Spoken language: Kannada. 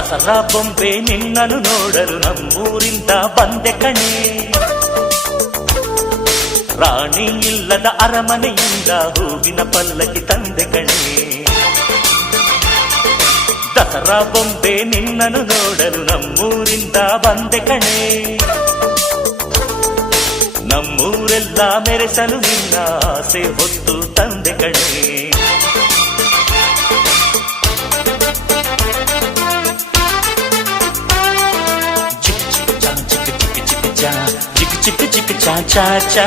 ದಸರಾ ಬೊಂಬೆ ನಿನ್ನನ್ನು ನೋಡಲು ನಮ್ಮೂರಿಂದ ಬಂದೆ ಕಣೆ. ರಾಣಿ ಇಲ್ಲದ ಅರಮನೆಯಿಂದ ಹೂವಿನ ಪಲ್ಲಕ್ಕಿ ತಂದೆ ಕಣೆ. ದಸರಾ ಬೊಂಬೆ ನಿನ್ನನ್ನು ನೋಡಲು ನಮ್ಮೂರಿಂದ ಬಂದೆ ಕಣೆ. ನಮ್ಮೂರೆಲ್ಲ ಮೆರೆಸಲು ನಿನ್ನ ಆಸೆ ಹೊತ್ತು ತಂದೆ ಕಣೆ. ಚಿಕ್ ಚಿಕ್ ಚಾ ಚಾ ಚಾ